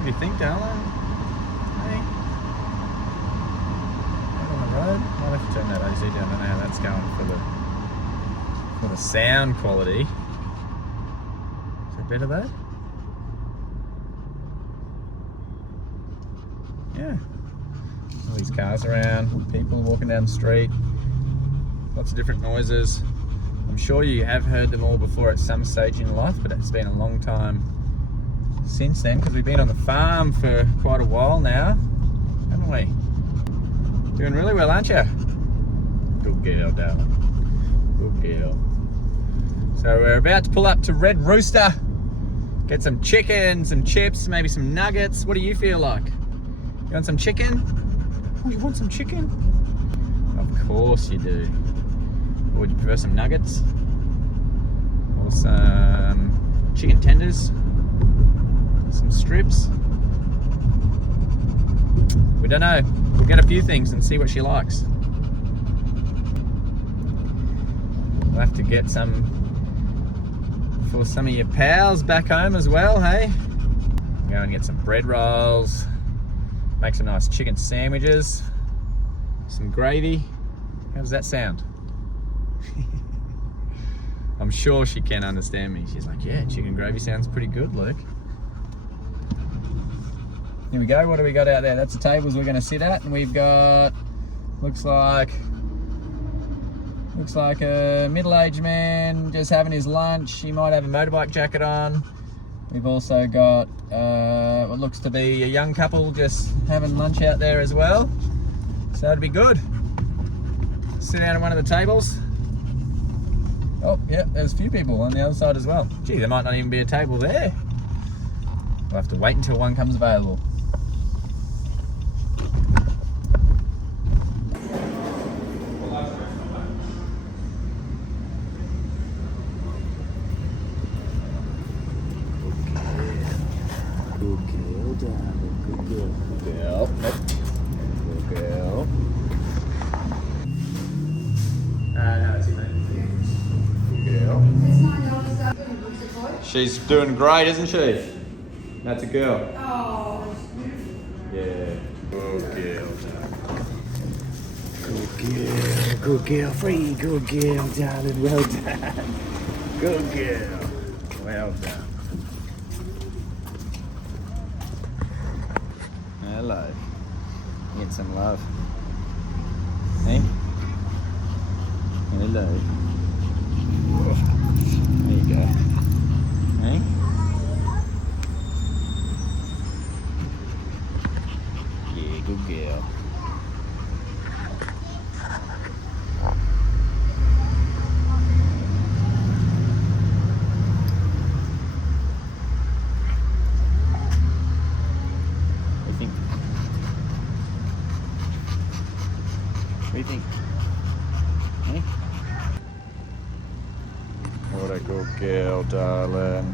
What do you think, darling? Hey? Out on the road? Might have to turn that OZ down. I don't know how that's going for the sound quality. Is it better though? Yeah. All these cars around, people walking down the street, lots of different noises. I'm sure you have heard them all before at some stage in life, but it's been a long time since then because we've been on the farm for quite a while now, haven't we? Doing really well, aren't you? Good girl, darling. Good girl. So we're about to pull up to Red Rooster, get some chicken, some chips, maybe some nuggets. What do you feel like? You want some chicken? Oh, you want some chicken? Of course you do. Or would you prefer some nuggets? Or some chicken tenders? Some strips? We don't know. We'll get a few things and see what she likes. We'll have to get some for some of your pals back home as well, hey? Go and get some bread rolls. Make some nice chicken sandwiches, some gravy. How does that sound? I'm sure she can understand me. She's like, yeah, chicken gravy sounds pretty good, Luke. Here we go, what do we got out there? That's the tables we're gonna sit at, and we've got, looks like a middle-aged man just having his lunch. He might have a motorbike jacket on. We've also got what looks to be a young couple just having lunch out there as well. So it'd be good. Sit down at one of the tables. Oh, yeah, there's a few people on the other side as well. Gee, there might not even be a table there. We'll have to wait until one comes available. Good girl, darling. Good girl. Good girl. Nope. Good girl. No, it's in there. Good girl. She's doing great, isn't she? That's a girl. Oh. Yeah. Good girl, darling. Good girl. Good girl. Free. Good girl, darling. Well done. Good girl. Well done. Hello. Get some love. Hey? Hello. There you go. Hey? Yeah, good girl. What do you think? Hey? What a good girl, darling.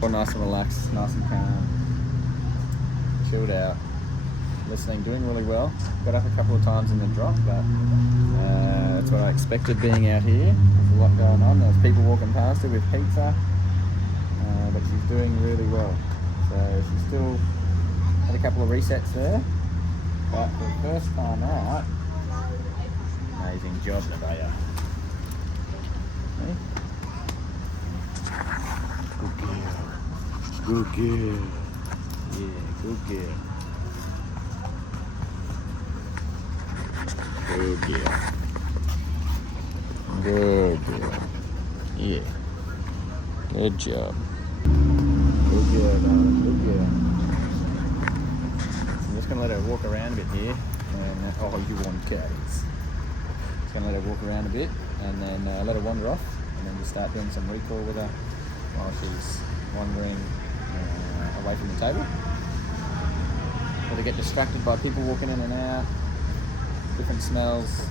Well, nice and relaxed, nice and calm. Chilled out. Listening, doing really well. Got up a couple of times in the drop, but that's what I expected being out here. There's a lot going on. There's people walking past her with pizza, but she's doing really well. So she's still had a couple of resets there. But for the first time out, amazing job, Nevaeh. Hey? Good girl. Good girl. Yeah, good girl. Good girl. Good girl. Yeah. Good job. Good girl, darling. Good girl. I'm just going to let her walk around a bit here, and oh, you want cats. Just going to let her walk around a bit, and then let her wander off, and then just start doing some recall with her while she's wandering away from the table. Let her get distracted by people walking in and out, different smells,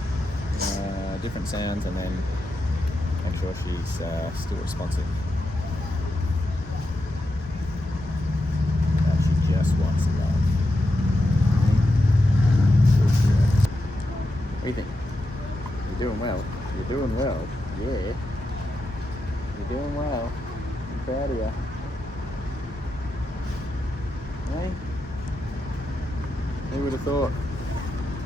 different sounds, and then make sure she's still responsive. She just wants love. What do you think? You're doing well. You're doing well. Yeah. You're doing well. I'm proud of you. Hey? Who would have thought?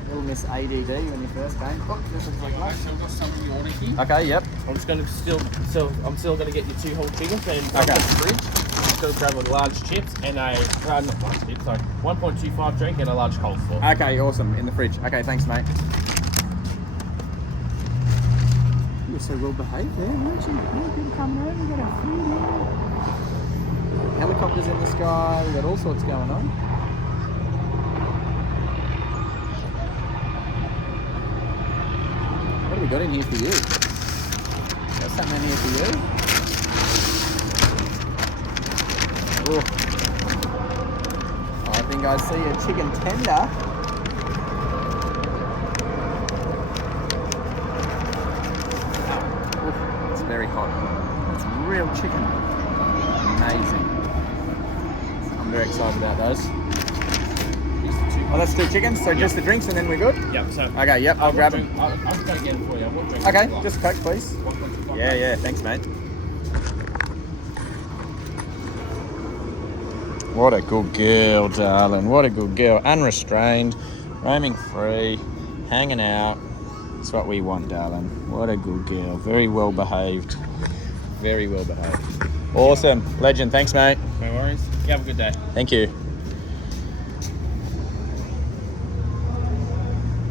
Little Miss ADD when you first came. Oh, this looks like lunch. So I've got something you ordered here. Okay, yep. I'm just going to I'm still going to get you 2 whole chickens and Okay. the fridge. Just going to grab a large chips and not large chips, sorry, 1.25 drink and a large coleslaw. Okay, awesome. In the fridge. Okay, thanks, mate. You're so well behaved there, weren't you? People come around, we got our food here. Helicopters in the sky, we got all sorts going on. What have we got in here for you? Got something in here for you? Oh. I think I see a chicken tender. Oh, it's very hot. It's real chicken. Amazing. I'm very excited about those. Oh, that's 2 chickens, so just the drinks and then we're good? Yep, so. Okay, yep, I'll grab them. I'm just going to get them for you. I won't drink Okay, it. just a Coke, please. Yeah, thanks, mate. What a good girl, darling. What a good girl. Unrestrained, roaming free, hanging out. That's what we want, darling. What a good girl. Very well behaved. Very well behaved. Awesome. Legend. Thanks, mate. No worries. You have a good day. Thank you.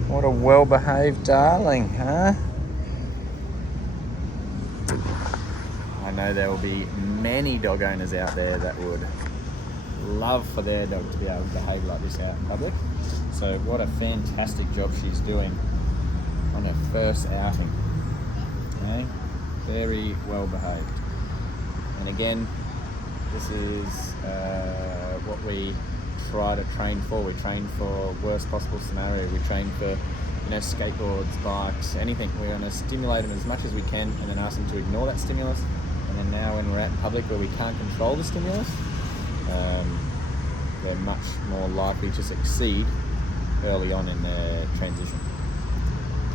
What a well-behaved darling, huh? I know there will be many dog owners out there that would love for their dog to be able to behave like this out in public. So what a fantastic job she's doing on her first outing. Okay? Very well behaved. And again, this is what we try to train for. We train for worst possible scenario. We train for, skateboards, bikes, anything. We're going to stimulate them as much as we can and then ask them to ignore that stimulus. And then now when we're out in public where we can't control the stimulus, they're much more likely to succeed early on in their transition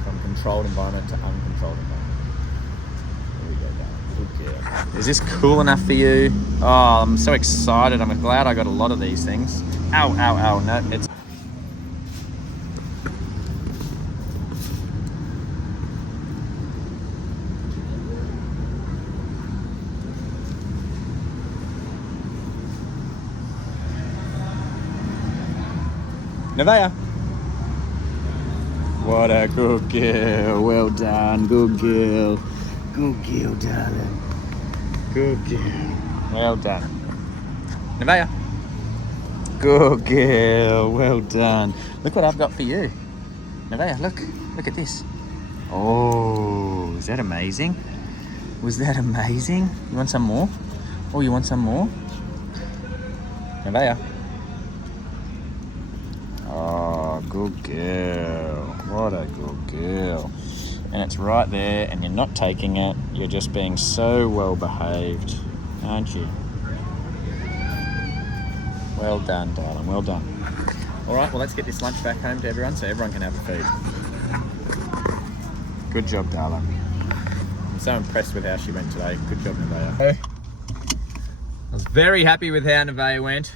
from controlled environment to uncontrolled environment. There we go, darling. Good girl. Is this cool enough for you? Oh, I'm so excited. I'm glad I got a lot of these things. Ow, ow, ow. No, it's... Nevaeh. What a good girl. Well done. Good girl. Good girl, darling. Good girl. Well done. Nevaeh. Good girl. Well done. Look what I've got for you. Nevaeh, look. Look at this. Oh, is that amazing? Was that amazing? You want some more? Oh, you want some more? Nevaeh. Oh, good girl. What a good girl. And it's right there and you're not taking it. You're just being so well behaved, aren't you? Well done, darling. Well done. All right, well, let's get this lunch back home to everyone so everyone can have a feed. Good job, darling. I'm so impressed with how she went today. Good job, Nevaeh. I was very happy with how Nevaeh went.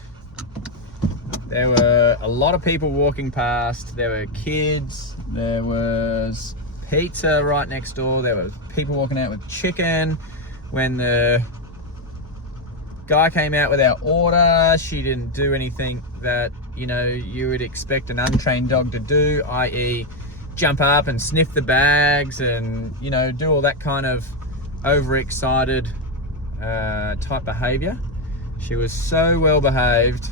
There were a lot of people walking past. There were kids. There was pizza right next door. There were people walking out with chicken. When the guy came out with our order, she didn't do anything that, you would expect an untrained dog to do, i.e. jump up and sniff the bags and, do all that kind of overexcited type behavior. She was so well behaved.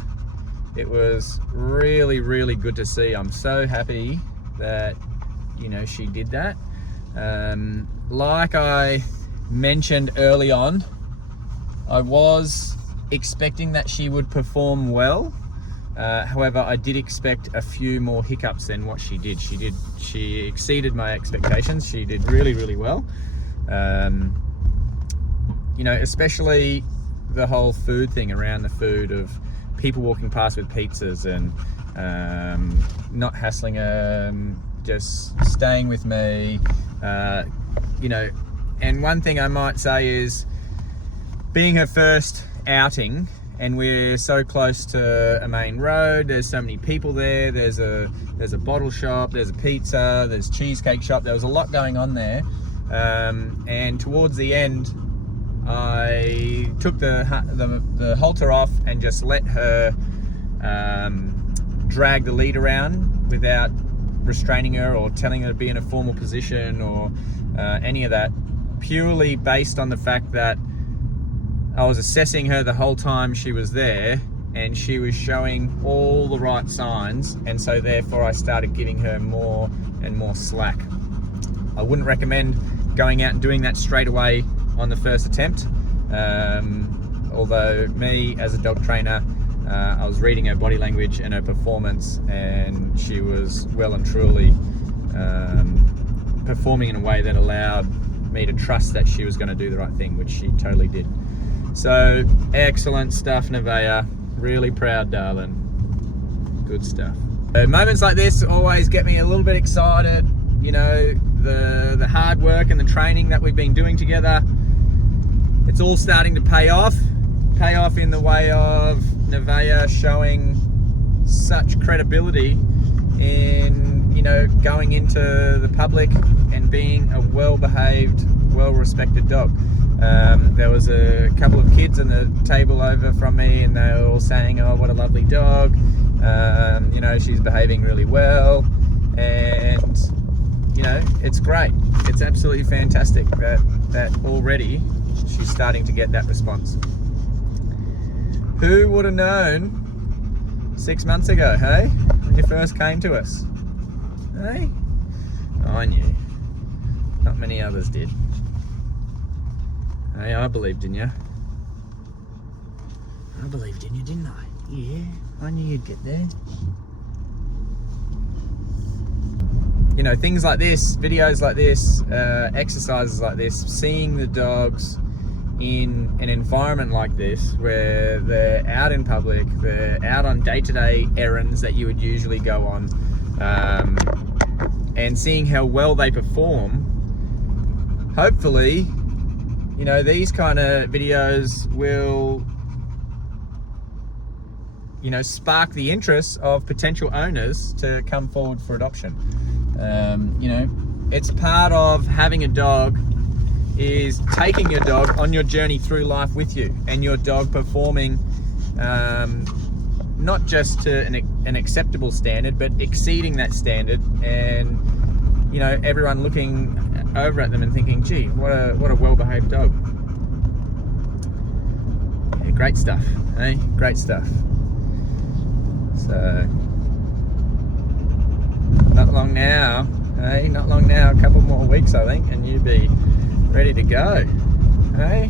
It was really, really good to see. I'm so happy that, she did that. Like I mentioned early on, I was expecting that she would perform well. However, I did expect a few more hiccups than what she did. She exceeded my expectations. She did really, really well. Especially the whole food thing around the food of people walking past with pizzas and not hassling her, just staying with me, and one thing I might say is being her first outing and we're so close to a main road. There's so many people there. There's a bottle shop, there's a pizza, there's cheesecake shop. There was a lot going on there, and towards the end I took the halter off and just let her drag the lead around without restraining her or telling her to be in a formal position or any of that, purely based on the fact that I was assessing her the whole time she was there, and she was showing all the right signs, and so therefore I started giving her more and more slack. I wouldn't recommend going out and doing that straight away on the first attempt, although me as a dog trainer, I was reading her body language and her performance, and she was well and truly performing in a way that allowed me to trust that she was going to do the right thing, which she totally did. So excellent stuff, Nevaeh. Really proud, darling. Good stuff. Moments like this always get me a little bit excited. You know, the hard work and the training that we've been doing together, it's all starting to pay off in the way of Nevaeh showing such credibility in, you know, going into the public and being a well-behaved, well-respected dog. There was a couple of kids on the table over from me, and they were all saying, oh, what a lovely dog, you know, she's behaving really well, and you know, it's great. It's absolutely fantastic that already she's starting to get that response. Who would have known 6 months ago, hey, when you first came to us? Hey? I knew. Not many others did. Hey, I believed in you. I believed in you, didn't I? Yeah, I knew you'd get there. You know, things like this, videos like this, exercises like this, seeing the dogs in an environment like this where they're out in public, they're out on day-to-day errands that you would usually go on, and seeing how well they perform, hopefully, you know, these kind of videos will, you know, spark the interest of potential owners to come forward for adoption. You know, it's part of having a dog is taking your dog on your journey through life with you, and your dog performing not just to an acceptable standard, but exceeding that standard, and you know, everyone looking over at them and thinking, gee, what a well-behaved dog. Yeah, great stuff, eh? Great stuff. So not long now, eh? Not long now, a couple more weeks I think, and you'd be ready to go, eh?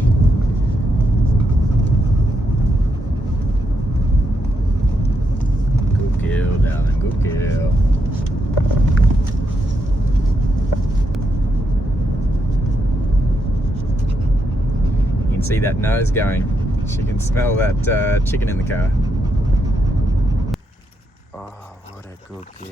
Good girl, darling, good girl. You can see that nose going. She can smell that chicken in the car. Oh, what a good girl.